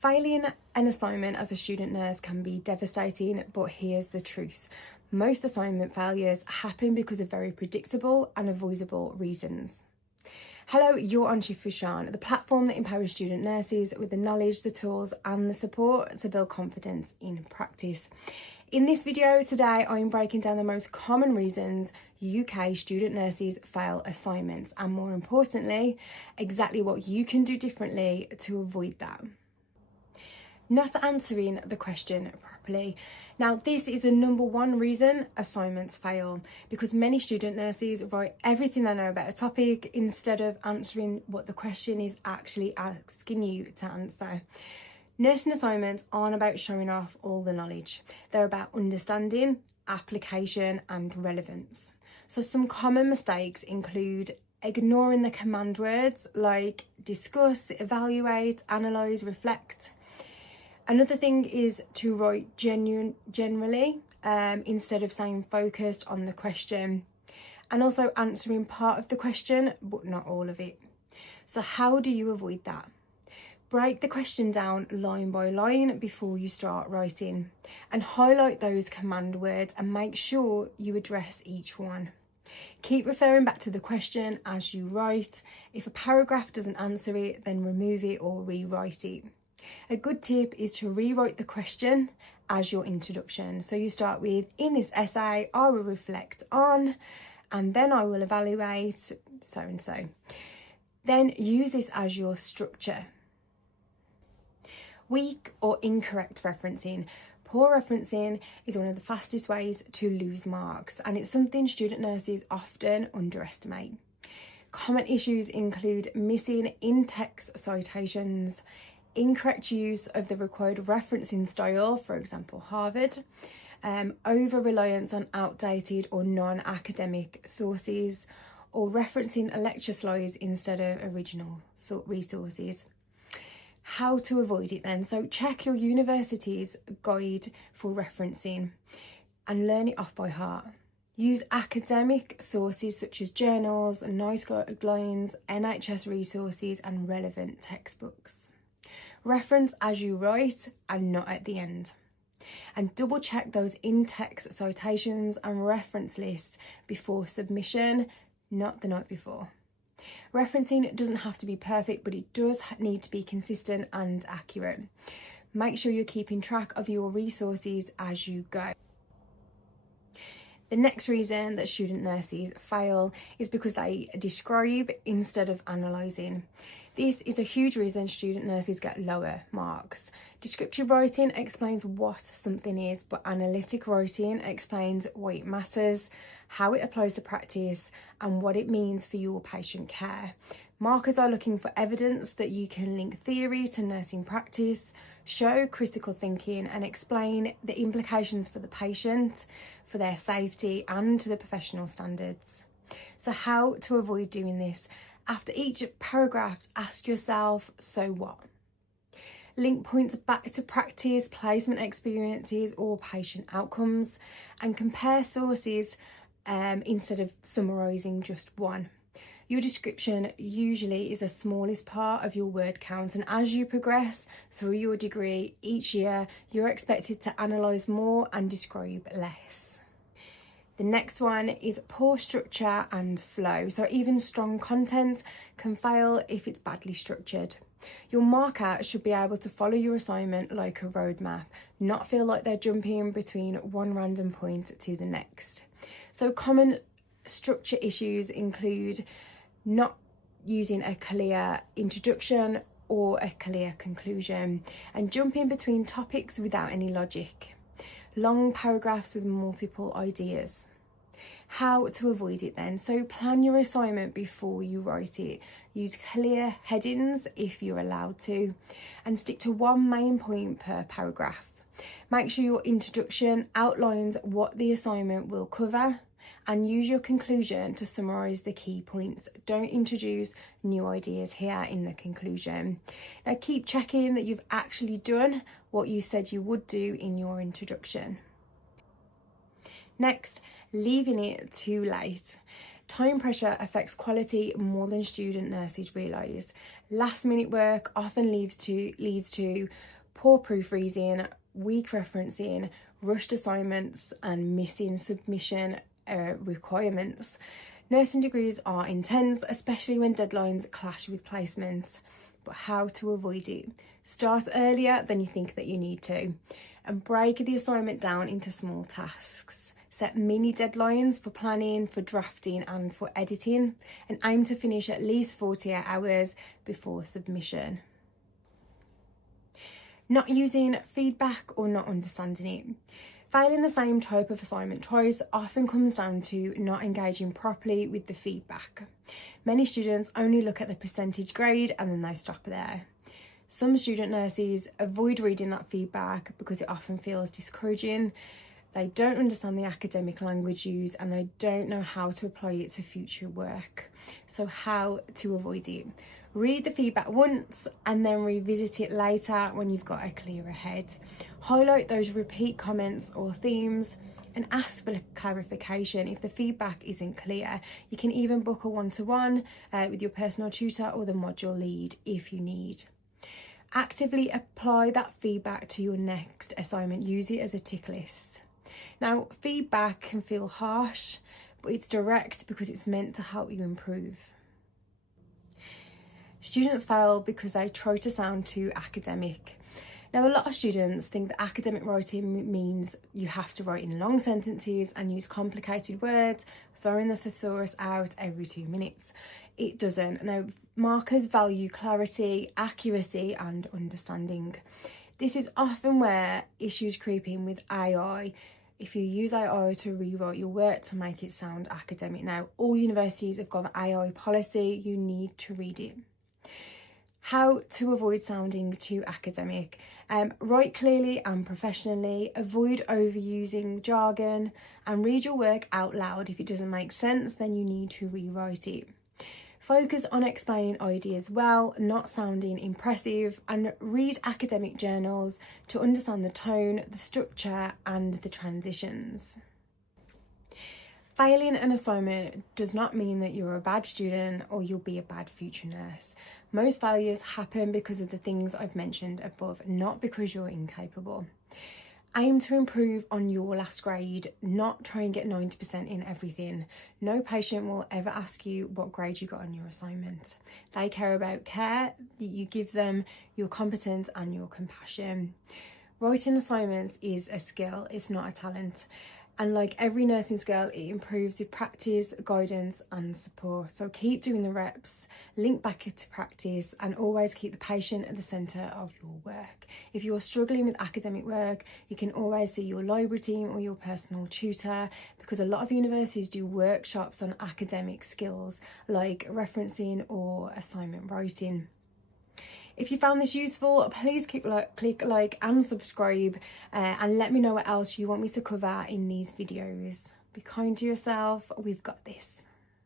Failing an assignment as a student nurse can be devastating, but here's the truth. Most assignment failures happen because of very predictable and avoidable reasons. Hello, you're on Shift with Sean, the platform that empowers student nurses with the knowledge, the tools and the support to build confidence in practice. In this video today, I'm breaking down the most common reasons UK student nurses fail assignments and, more importantly, exactly what you can do differently to avoid that. Not answering the question properly. Now, this is the number one reason assignments fail, because many student nurses write everything they know about a topic instead of answering what the question is actually asking you to answer. Nursing assignments aren't about showing off all the knowledge. They're about understanding, application and relevance. So some common mistakes include ignoring the command words like discuss, evaluate, analyse, reflect. Another thing is to write generally instead of saying focused on the question, and also answering part of the question but not all of it. So how do you avoid that? Break the question down line by line before you start writing, and highlight those command words and make sure you address each one. Keep referring back to the question as you write. If a paragraph doesn't answer it, then remove it or rewrite it. A good tip is to rewrite the question as your introduction. So you start with, in this essay, I will reflect on, and then I will evaluate so and so. Then use this as your structure. Weak or incorrect referencing. Poor referencing is one of the fastest ways to lose marks, and it's something student nurses often underestimate. Common issues include missing in-text citations, incorrect use of the required referencing style, for example Harvard, over-reliance on outdated or non-academic sources, or referencing lecture slides instead of original resources. How to avoid it then? So check your university's guide for referencing and learn it off by heart. Use academic sources such as journals, NICE guidelines, NHS resources and relevant textbooks. Reference as you write and not at the end. And double check those in-text citations and reference lists before submission, not the night before. Referencing doesn't have to be perfect, but it does need to be consistent and accurate. Make sure you're keeping track of your resources as you go. The next reason that student nurses fail is because they describe instead of analysing. This is a huge reason student nurses get lower marks. Descriptive writing explains what something is, but analytic writing explains why it matters, how it applies to practice, and what it means for your patient care. Markers are looking for evidence that you can link theory to nursing practice, show critical thinking, and explain the implications for the patient, for their safety, and to the professional standards. So how to avoid doing this? After each paragraph, ask yourself, so what? Link points back to practice, placement experiences, or patient outcomes, and compare sources instead of summarising just one. Your description usually is the smallest part of your word count, and as you progress through your degree each year, you're expected to analyse more and describe less. The next one is poor structure and flow. So even strong content can fail if it's badly structured. Your marker should be able to follow your assignment like a roadmap, not feel like they're jumping between one random point to the next. So common structure issues include not using a clear introduction or a clear conclusion, and jumping between topics without any logic. Long paragraphs with multiple ideas. How to avoid it then? So plan your assignment before you write it. Use clear headings if you're allowed to, and stick to one main point per paragraph. Make sure your introduction outlines what the assignment will cover, and use your conclusion to summarise the key points. Don't introduce new ideas here in the conclusion. Now keep checking that you've actually done what you said you would do in your introduction. Next, leaving it too late. Time pressure affects quality more than student nurses realise. Last minute work often leads to poor proofreading, weak referencing, rushed assignments and missing submission requirements. Nursing degrees are intense, especially when deadlines clash with placement. But how to avoid it? Start earlier than you think that you need to, and break the assignment down into small tasks. Set mini deadlines for planning, for drafting and for editing, and aim to finish at least 48 hours before submission. Not using feedback or not understanding it. Failing the same type of assignment twice often comes down to not engaging properly with the feedback. Many students only look at the percentage grade and then they stop there. Some student nurses avoid reading that feedback because it often feels discouraging. They don't understand the academic language used and they don't know how to apply it to future work. So how to avoid it? Read the feedback once and then revisit it later when you've got a clearer head. Highlight those repeat comments or themes and ask for clarification if the feedback isn't clear. You can even book a one-to-one with your personal tutor or the module lead if you need. Actively apply that feedback to your next assignment. Use it as a tick list. Now, feedback can feel harsh, but it's direct because it's meant to help you improve. Students fail because they try to sound too academic. Now, a lot of students think that academic writing means you have to write in long sentences and use complicated words, throwing the thesaurus out every 2 minutes. It doesn't. Now, markers value clarity, accuracy and understanding. This is often where issues creep in with AI. If you use AI to rewrite your work to make it sound academic. Now, all universities have got an AI policy. You need to read it. How to avoid sounding too academic. Write clearly and professionally, avoid overusing jargon and read your work out loud. If it doesn't make sense, then you need to rewrite it. Focus on explaining ideas well, not sounding impressive, and read academic journals to understand the tone, the structure and the transitions. Failing an assignment does not mean that you're a bad student or you'll be a bad future nurse. Most failures happen because of the things I've mentioned above, not because you're incapable. Aim to improve on your last grade, not try and get 90% in everything. No patient will ever ask you what grade you got on your assignment. They care about care that you give them, your competence and your compassion. Writing assignments is a skill, it's not a talent. And like every nursing skill, it improves with practice, guidance and support. So keep doing the reps, link back to practice and always keep the patient at the centre of your work. If you're struggling with academic work, you can always see your library team or your personal tutor because a lot of universities do workshops on academic skills like referencing or assignment writing. If you found this useful, please click like and subscribe and let me know what else you want me to cover in these videos. Be kind to yourself, we've got this.